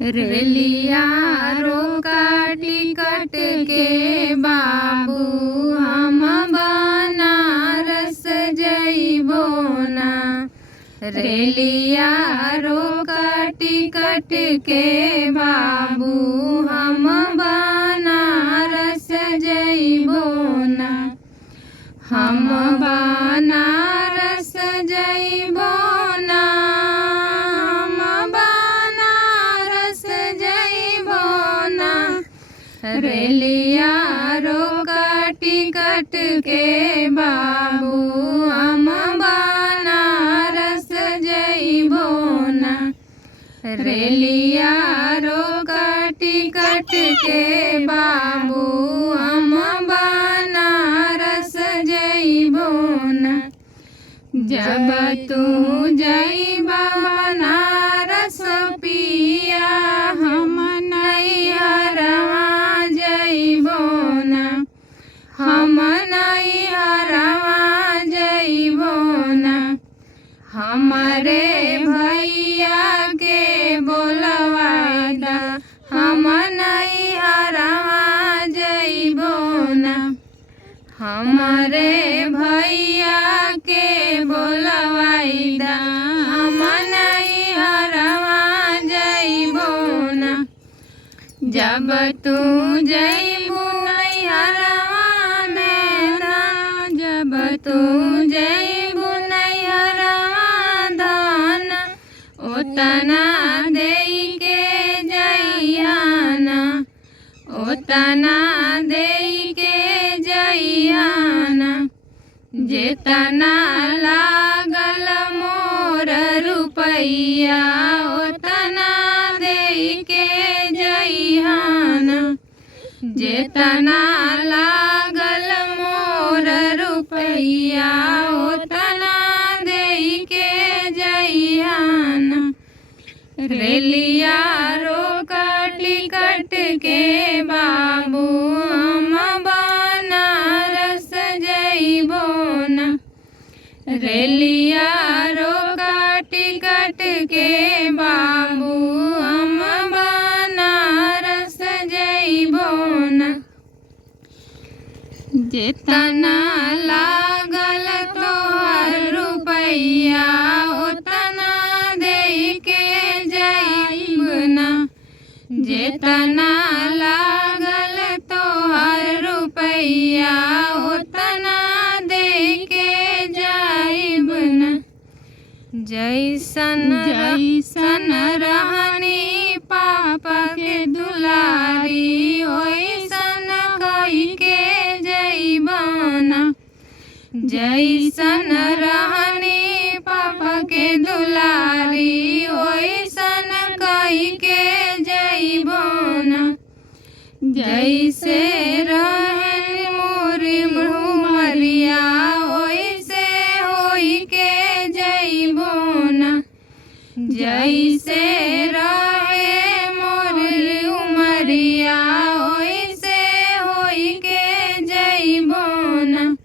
रेलिया रोका टिकट के बाबू हम बनारस जइबो ना। रेलिया रोका टिकट के बाबू हम बनारस जइबो ना। हम बनारस जइबो ना। हम बनारस जइबो ना। रेलिया रोका टिकट के बाबू हम बनारस जइबो ना। रेलिया रोका टिकट के बाबू हम बनारस जइबो ना। जब तू जइबा बनारस पिया हम नैहरवा जइबो ना। हम नैहरवा जइबो ना। हमरे भैया के बोलवाइदा हम नैहरवा जइबो ना। हमरे भैया के बोलवाइदा हम नैहरवा जइबो ना। जब तू जइबू नैहरवा में धन। जब तू जइबू नैहरवा धन ओतना देई के जइहा ना। ओतना देई के जइहा ना। जेतना लागल मोर रुपैया ओतना देई के जइहा ना। जेतना लागल मोर रुपैया ओतना देई के जइहा ना। रेलिया रोका टिकट के बाबू हम बनारस जइबो ना। रेलिया रोका टिकट के बाबू हम बनारस जइबो ना। जेतना लागल तोहर रुपैया ओतना देई के जइब ना। जेतना लागल तोहर रुपैया ओतना देई के जइब ना। जैसन जैसन रहनी पापा के दुलारी ओइसन कही के जइबो ना। जैसन रहनी पापा के दुलारी ओइसन कही के जइबो ना। जैसे रहे मोरी उमरिया ओइसे होई के जइबो ना। जैसे रहे मोरी उमरिया ओइसे होई के जइबो ना।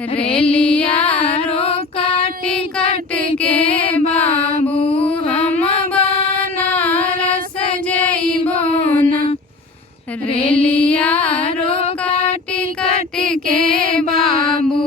रेलिया रोका टिकट के बाबू हम बनारस जइबो ना। रेलिया रोका टिकट के बाबू